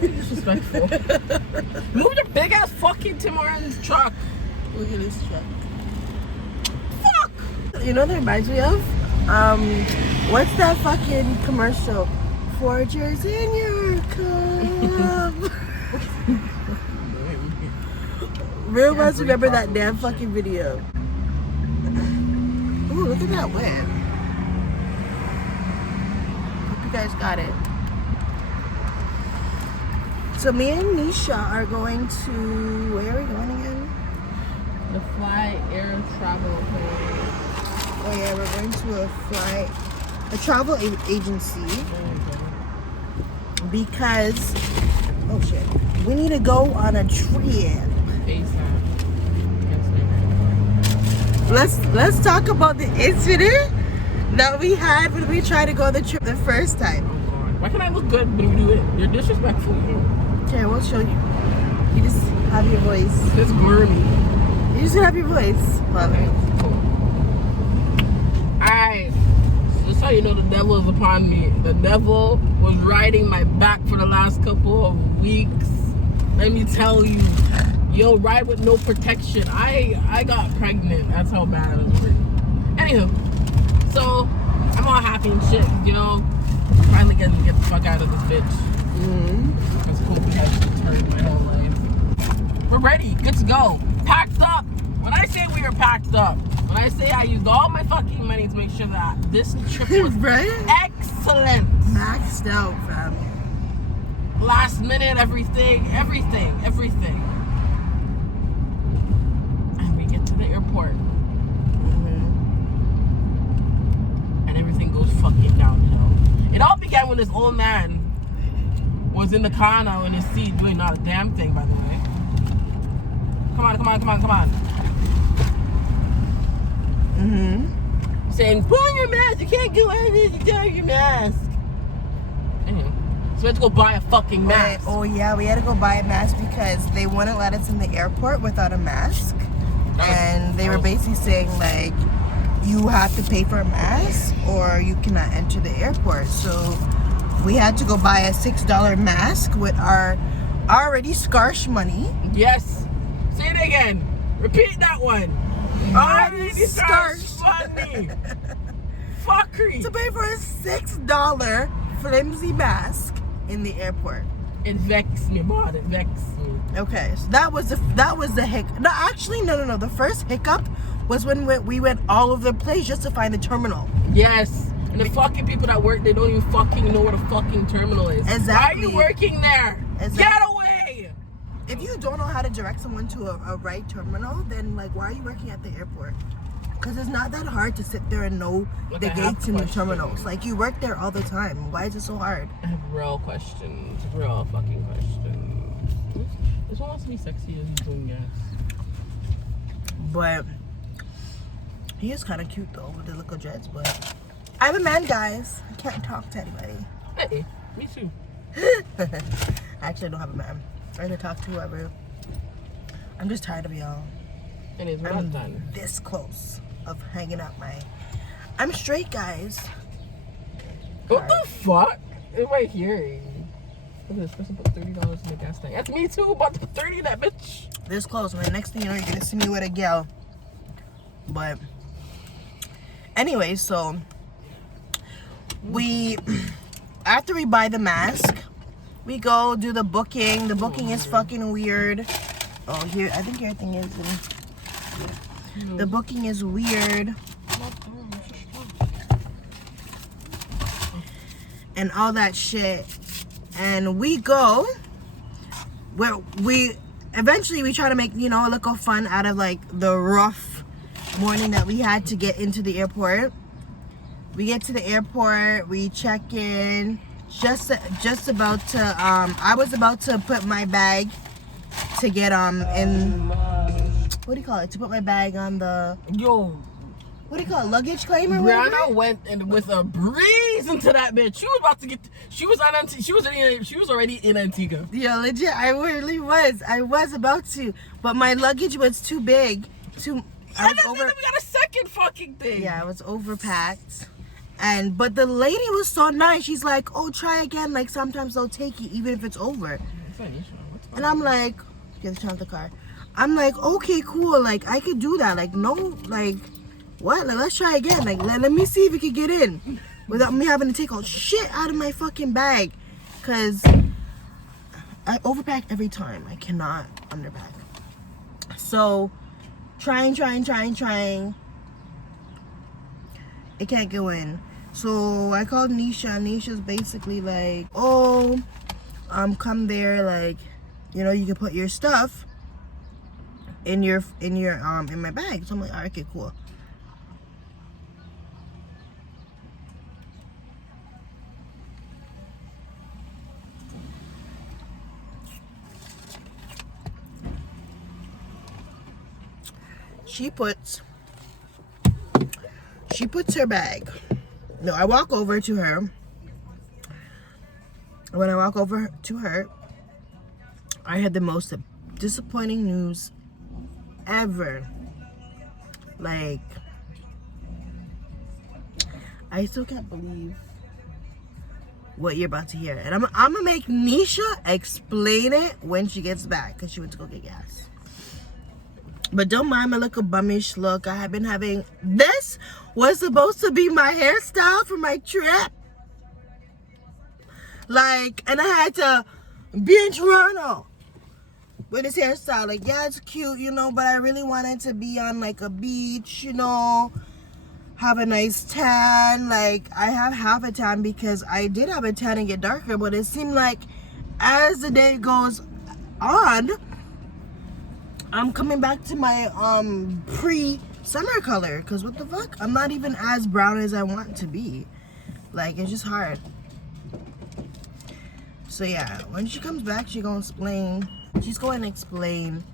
Disrespectful. Move your big ass fucking Tim Hortons truck. Look at this truck. Fuck! You know what that reminds me of? What's that fucking commercial? Forgers in your club. Real ones remember that damn fucking video. Ooh, look at that web. Hope you guys got it. So me and Nisha are going to, where are we going again? The Fly Air Travel Plane. Oh yeah, we're going to a travel agency because, oh shit, we need to go on a trip. ASAP. Let's talk about the incident that we had when we tried to go on the trip the first time. Oh God. Why can't I look good when you do it? You're disrespectful. Okay, we'll show you. You just have your voice. It's gloomy. You just have your voice. Okay, cool. Alright. Just so you know, the devil is upon me. The devil was riding my back for the last couple of weeks. Let me tell you. Yo, ride with no protection. I got pregnant. That's how bad it was. Anywho, so I'm all happy and shit, you know. Finally getting to get the fuck out of this bitch. That's cool. We have to turn my whole life. We're ready. Good to go. Packed up. When I say we are packed up, when I say I used all my fucking money to make sure that this trip was right? excellent. Maxed out, fam. Last minute, everything. And we get to the airport. And everything goes fucking downhill. It all began when this old man was in the car now in his seat doing not a damn thing, by the way. Come on. Saying, put on your mask, you can't go anything, you don't have your mask. Anyway, so we had to go buy a fucking mask. Oh yeah, we had to go buy a mask because they wouldn't let us in the airport without a mask. And they were basically saying like, you have to pay for a mask or you cannot enter the airport. So we had to go buy a $6 mask with our already scarce money. Yes. Say it again. Repeat that one. Already scarce money. Fuckery. To pay for a $6 flimsy mask in the airport. It vexed me, man. It vexed me. Okay, so that was the hiccup. No, actually, no. The first hiccup was when we went all over the place just to find the terminal. Yes. And the fucking people that work, they don't even fucking know where the fucking terminal is. Exactly. Why are you working there? Exactly. Get away! If you don't know how to direct someone to a right terminal, then like, why are you working at the airport? Because it's not that hard to sit there and know the gates and the terminals. Like, you work there all the time. Why is it so hard? I have real questions. Real fucking questions. This one wants to be sexy as he's doing gas. But he is kind of cute though with the little dreads. But I'm a man, guys. I can't talk to anybody. Hey, me too. Actually, I don't have a man. I can talk to whoever. I'm just tired of y'all. Anyways, we're not done. This close of hanging out my. I'm straight, guys. What the fuck? What am I hearing? Look at this person put $30 in the gas tank. That's me too, about to put 30 in that bitch. This close, man. Next thing you know, you're gonna see me with a gal. But anyway, so we after we buy the mask, we go do the booking. The booking is fucking weird. Oh, here, I think your thing is. The booking is weird. And all that shit. And we go, where we eventually try to make, you know, a little fun out of like the rough morning that we had to get into the airport. We get to the airport, we check in, just about to I was about to put my bag to get in, what do you call it, to put my bag on the, what do you call it, luggage claim or whatever? Brianna went and with a breeze into that bitch. She was about to get, she was already in Antigua. Yeah, legit, I really was. I was about to, but my luggage was too big. And then we got a second fucking thing. Yeah, I was overpacked. But the lady was so nice. She's like, oh, try again. Like, sometimes they'll take you even if it's over. And I'm like, get the out of the car. I'm like, okay, cool. Like, I could do that. Like, no, like, what? Like, let's try again. Like, let me see if we could get in without me having to take all shit out of my fucking bag. Because I overpack every time. I cannot underpack. So, trying. It can't go in. So I called Nisha. Nisha's basically like, oh, come there, like, you know, you can put your stuff in my bag. So I'm like, all right, okay, cool. She puts her bag. No, I walk over to her. When I walk over to her, I had the most disappointing news ever. Like, I still can't believe what you're about to hear. And I'm gonna make Nisha explain it when she gets back, because she went to go get gas. But don't mind my little bummish look. I have been having, this was supposed to be my hairstyle for my trip. Like, and I had to be in Toronto with this hairstyle. Like, yeah, it's cute, you know, but I really wanted to be on like a beach, you know, have a nice tan. Like, I have half a tan because I did have a tan and get darker, but it seemed like as the day goes on, I'm coming back to my pre-summer color, because what the fuck? I'm not even as brown as I want to be. Like, it's just hard. So yeah, when she comes back, she's going to explain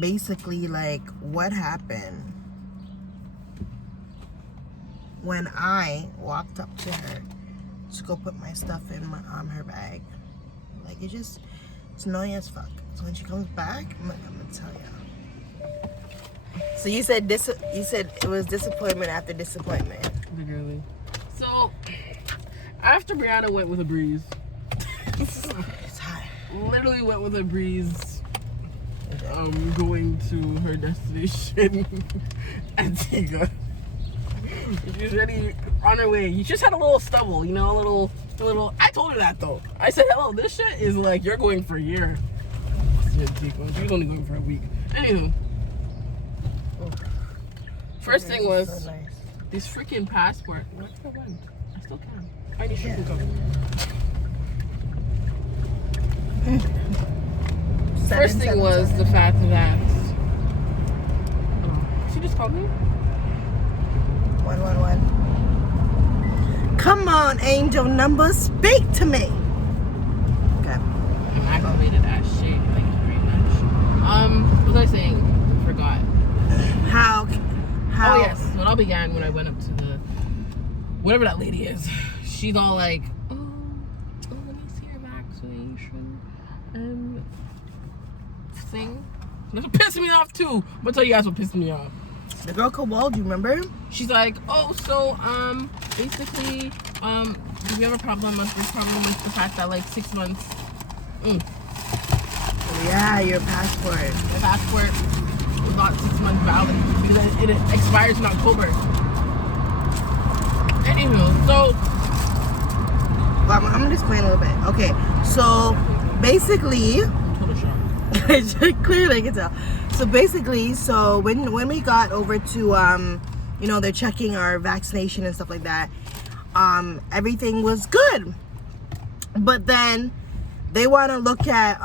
basically like what happened when I walked up to her to go put my stuff in her bag. Like, it's annoying as fuck. So when she comes back, I'm gonna tell you. So you said it was disappointment after disappointment. Literally. So after Brianna went with a breeze, It's hot. literally went with a breeze, going to her destination, Antigua. She's ready on her way. You just had a little stubble, you know, a little. I told her that though. I said, hello, this shit is like, you're going for a year. She's only going for a week. Anywho, first thing was so nice. This freaking passport. What's the one? I still can. I need to go. First thing was the fact that she just called me. 111. Come on, angel number, speak to me. Okay. I'm aggravated as shit, like very much. What was I saying? I forgot. How? Oh yes. So it all began when I went up to the whatever that lady is. She's all like, oh, let me see your vaccination thing. That's what pissed me off too. I'm gonna tell you guys what pissed me off. The girl Kowal, do you remember? She's like, oh, so basically, do we have a problem with the fact that like 6 months? Yeah, your passport. My passport was not 6 months valid because it expires in October. Anywho, so well, I'm gonna explain a little bit. Okay, so basically, clearly I can tell. So basically, when we got over to you know, they're checking our vaccination and stuff like that, everything was good. But then they want to look at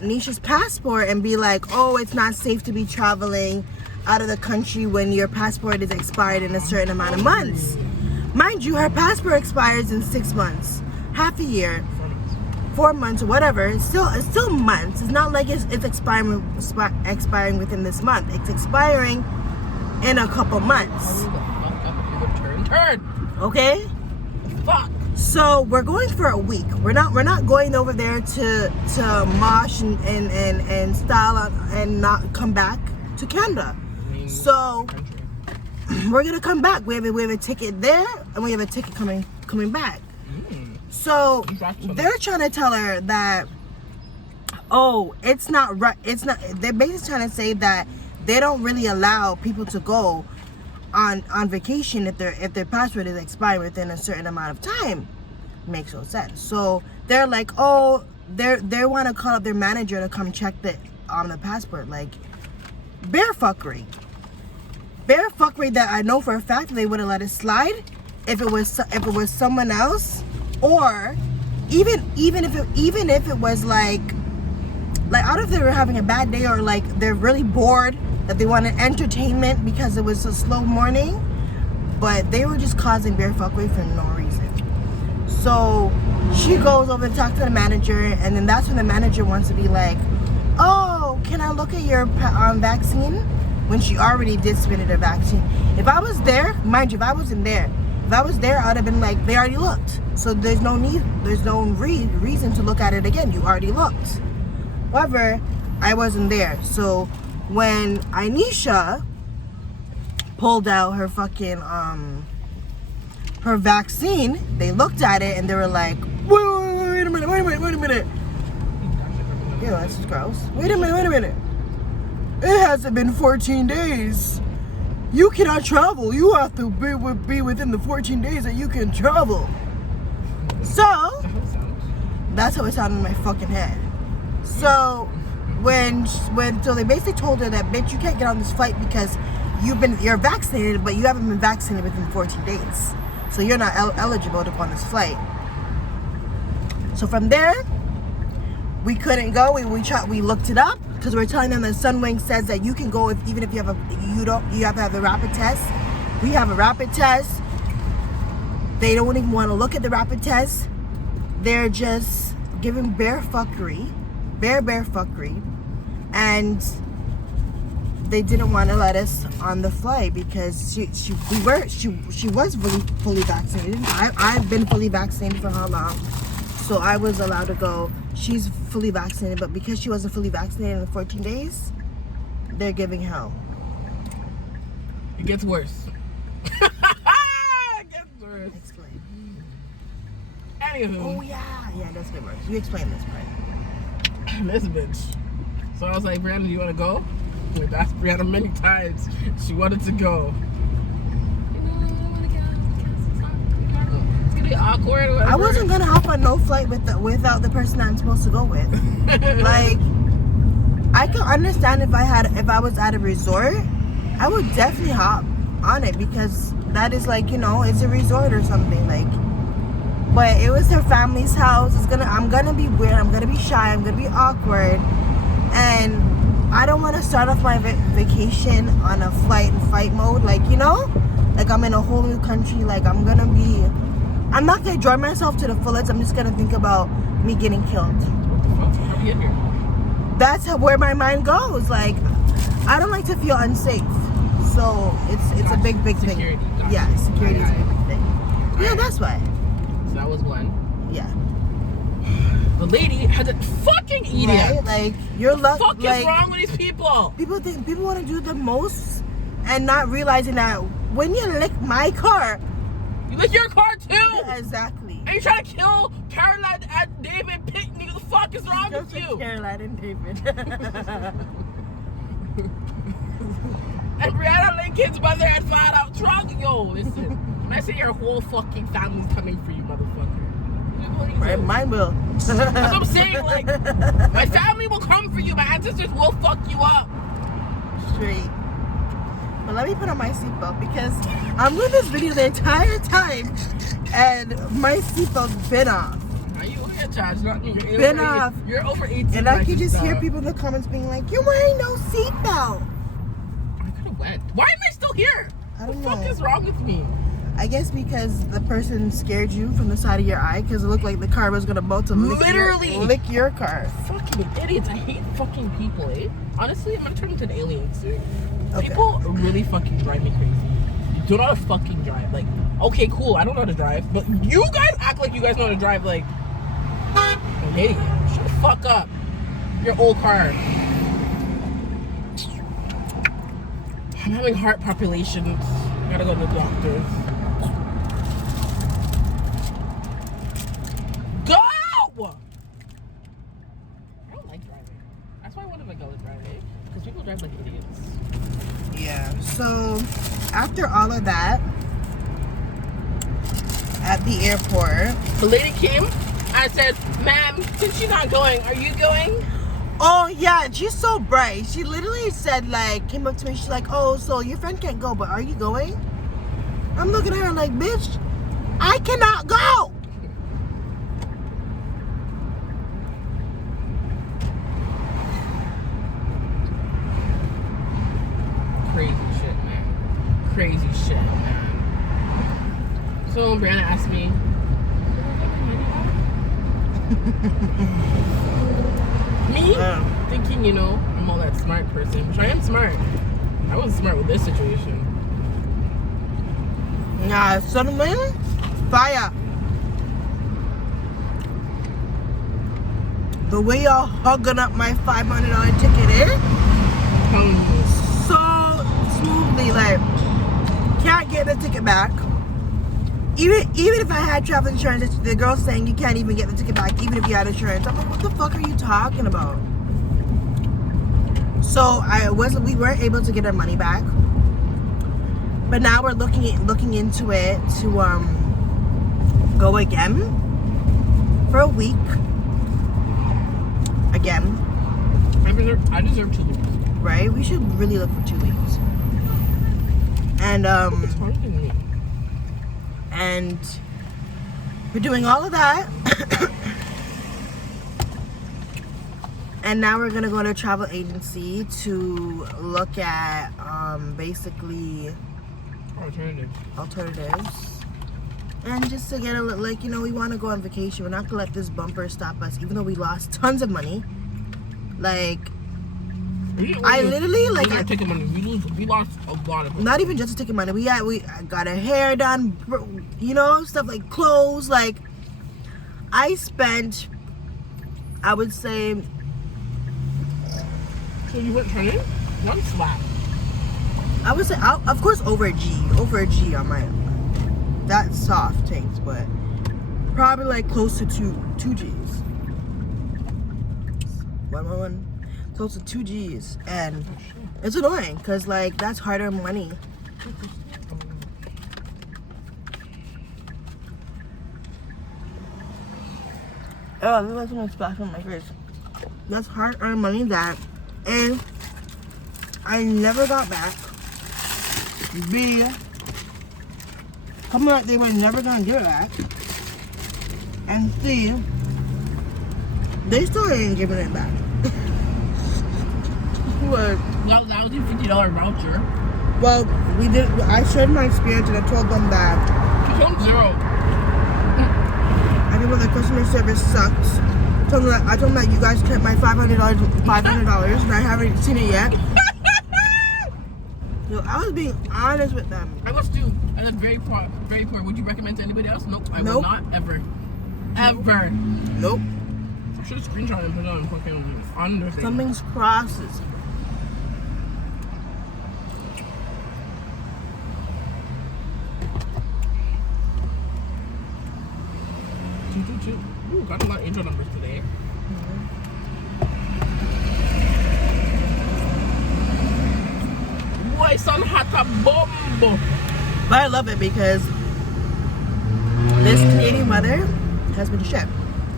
Nisha's passport and be like, oh, it's not safe to be traveling out of the country when your passport is expired in a certain amount of months. Mind you, her passport expires in 6 months, half a year, 4 months, or whatever. It's still months. It's not like it's expiring within this month. It's expiring in a couple months. Turn. Okay? Fuck. So we're going for a week. We're not going over there to mosh and style and not come back to Canada. So we're gonna come back. We have a ticket there, and we have a ticket coming back. So they're trying to tell her that, oh, it's not right. It's not. They're basically trying to say that they don't really allow people to go on vacation if their passport is expired within a certain amount of time. Makes no sense. So they're like, oh, they want to call up their manager to come check the passport. Like, bear fuckery that I know for a fact they would have let it slide if it was someone else, or even if it was like I don't know if they were having a bad day, or like they're really bored that they wanted entertainment because it was a slow morning, but they were just causing bear fuckery for no reason. So she goes over to talk to the manager, and then that's when the manager wants to be like, oh, can I look at your vaccine? When she already did submit a vaccine. If I was there, mind you, if I wasn't there, if I was there, I'd have been like, they already looked. So there's no reason to look at it again. You already looked. However, I wasn't there. So when Anisha pulled out her fucking her vaccine, they looked at it and they were like, wait a minute. Ew, that's just gross. Wait a minute. It hasn't been 14 days. You cannot travel. You have to be within the 14 days that you can travel. So that's how it sounded in my fucking head. So so they basically told her that, bitch, you can't get on this flight because you're vaccinated, but you haven't been vaccinated within 14 days. So you're not eligible to go on this flight. So from there, we couldn't go. We looked it up because we're telling them that SunWing says that you can go even if you have to have the rapid test. We have a rapid test. They don't even want to look at the rapid test. They're just giving bear fuckery, and they didn't want to let us on the flight because she was fully vaccinated. I've been fully vaccinated for how long? So I was allowed to go. She's fully vaccinated, but because she wasn't fully vaccinated in the 14 days, they're giving hell. It gets worse. It gets worse. Explain. Anywho. Oh yeah, it does get worse. You explain this part. This bitch. So I was like, Brianna, do you want to go? We've asked Brianna many times. She wanted to go. Awkward. I wasn't gonna hop on no flight without the person I'm supposed to go with. Like, I could understand if I was at a resort, I would definitely hop on it because that is like, it's a resort or something. Like, but it was her family's house. I'm gonna be weird. I'm gonna be shy. I'm gonna be awkward, and I don't want to start off my vacation on a fight mode. Like, like I'm in a whole new country. Like I'm not gonna enjoy myself to the fullest. I'm just gonna think about me getting killed. How do you get here? That's where my mind goes. Like, I don't like to feel unsafe. So it's a big thing. Yeah, security is a big thing. Yeah, that's why. So that was one. Yeah. The lady has a fucking idiot. Right? Like, you're lucky. What the fuck is wrong with these people? People want to do the most and not realizing that when you lick my car. You lick your car too? Yeah, exactly. And you trying to kill Caroline and David Pickney? What the fuck is wrong with you? Caroline and David. And Brianna Lincoln's mother had filed out drunk. Yo, listen. When I say your whole fucking family's coming for you, motherfucker. Right, mine will. That's what I'm saying. Like, my family will come for you. My ancestors will fuck you up. Straight. But let me put on my seatbelt because I'm with this video the entire time and my seatbelt's been off. Are you in charge? Not me. Been off. You're over 18. And I can just hear people in the comments being like, you're wearing no seatbelt. I could have went. Why am I still here? I don't know. What the fuck is wrong with me? I guess because the person scared you from the side of your eye because it looked like the car was going to lick your car. Fucking idiots. I hate fucking people, eh? Honestly, I'm going to turn into an alien soon. Okay. People really fucking drive me crazy. You don't know how to fucking drive. Like, okay, cool, I don't know how to drive, but you guys act like you guys know how to drive. Like, hey, shut the fuck up. Your old car. I'm having heart palpitations gotta go to the doctor's. Go! I don't like driving. That's why I wanted to go driving. Because people drive like idiots. Yeah. So after all of that, at the airport, The lady came. I said, ma'am, since you're not going, are you going? oh yeah, she's so bright. She literally said, like, came up to me, she's like, oh, so your friend can't go, but are you going? I'm looking at her like, bitch, I cannot go. Crazy shit, man. Crazy shit, man. So Brianna asked me, me thinking, you know, I'm all that smart person, which I am smart. I wasn't smart with this situation. Nah, SunWing, fire. The way y'all hugging up my $500 ticket is so smoothly, like, can't get the ticket back. Even if I had travel insurance, the girl's saying you can't even get the ticket back, even if you had insurance. I'm like, what the fuck are you talking about? So we weren't able to get our money back, but now we're looking into it to go again for a week. Again. I deserve 2 weeks. Right? We should really look for 2 weeks. And It's hard for me. and we're doing all of that. And now we're gonna go to a travel agency to look at basically alternatives. And just to get a little, like, you know, we want to go on vacation. We're not gonna let this bumper stop us, even though we lost tons of money. Like, I literally, like, ticket money. We lost a lot of money. Not even just a ticket money. We got our hair done, you know, stuff like clothes. Like, I spent, I would say. So you went turning? One slap. I would say, of course, over a G on my. That's soft taste, but probably like close to two G's. One. Close to 2 G's, and it's annoying because, like, that's hard-earned money. Oh, this is something splash on my face. That's hard-earned money that, and I never got back. B, coming like they were never gonna give it back, and C, they still ain't giving it back. Well, that was your $50 voucher. Well, we did. I shared my experience and I told them that. You told them 0. I told them the customer service sucks. I told them that you guys kept my $500 and I haven't seen it yet. So I was being honest with them. I was too. I was very poor. Very poor. Would you recommend to anybody else? Nope. I would not ever. Ever. Nope. I should have screenshot and put it on fucking understand. Something's crosses. Ooh, got a lot of angel numbers today. Boy, son had a bomb. But I love it because this Canadian weather has been shit.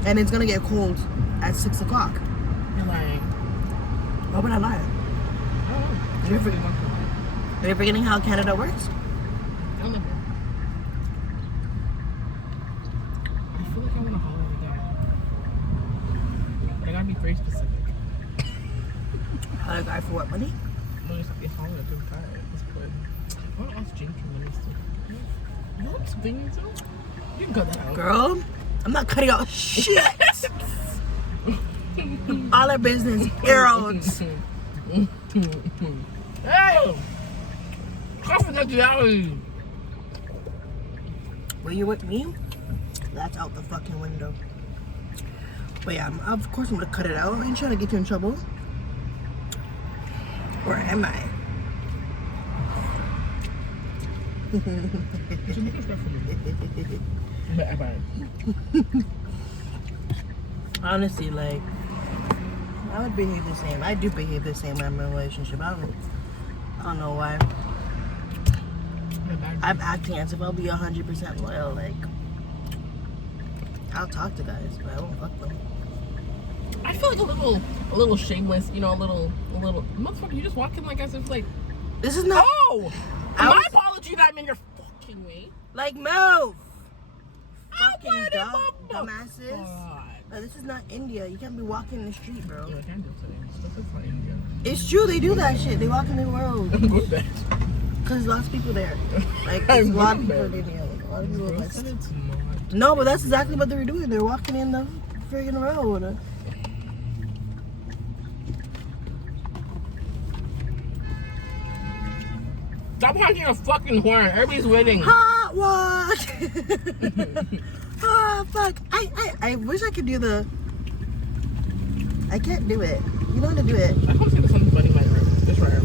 And it's gonna get cold at 6 o'clock. You're lying. Why would I lie? Oh, Are you forgetting how Canada works? I live here. I feel like I want to holler like that. But I gotta be very specific. How a guy for what money? No, it's like holler at the guy at this point. I want to ask James from Insta. You know what's being so? You can cut that out. Girl, I'm not cutting out shit. All our business, arrows. Hey! Confidentiality! When you're with me, that's out the fucking window. But yeah, of course I'm gonna cut it out. I ain't trying to get you in trouble. Where am I? Honestly, like, I would behave the same. I do behave the same when I'm in a relationship. I don't know why. I'm acting as if I'll be 100% loyal. Like, I'll talk to guys, but I won't fuck them. I feel like a little shameless, you know, a little. Motherfucker, you just walking like as if like. This is not. Oh, my apology that I'm in your fucking way. Like, move. Fucking dumbasses. This is not India. You can't be walking in the street, bro. Yeah, I can't do stuff. It's not India. It's true. They do that shit. They walk in the road. I'm good at Cause there's lots of people there. Like, there's a lot of people in India. Like, a lot of people. No, but that's exactly what they were doing. They're walking in the friggin' road. Stop honking your fucking horn. Everybody's waiting. Hot walk. Oh fuck. I wish I could do the. I can't do it. You know how to do it. I can't see the sun's bunny in my room. It's right here.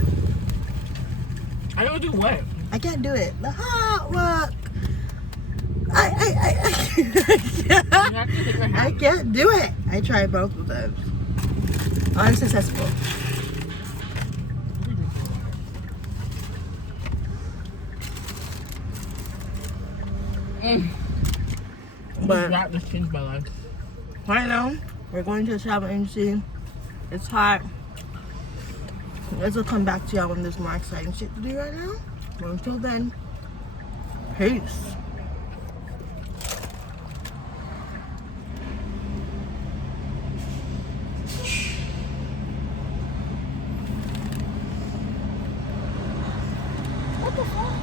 I don't do what? I can't do it. The hot walk. I can't do it. I tried both of those. Unsuccessful. But that just changed my life. Right now, we're going to a travel agency. It's hot. Let's come back to y'all when there's more exciting shit to do right now. But until then, peace. What the fuck?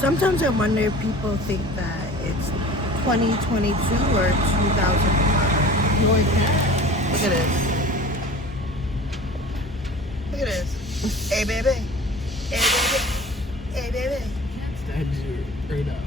Sometimes I wonder if people think that it's 2022 or 2005. No, it can't. Look at this. Look at this. Hey, baby. Hey, baby. Hey, baby. Stab you right up.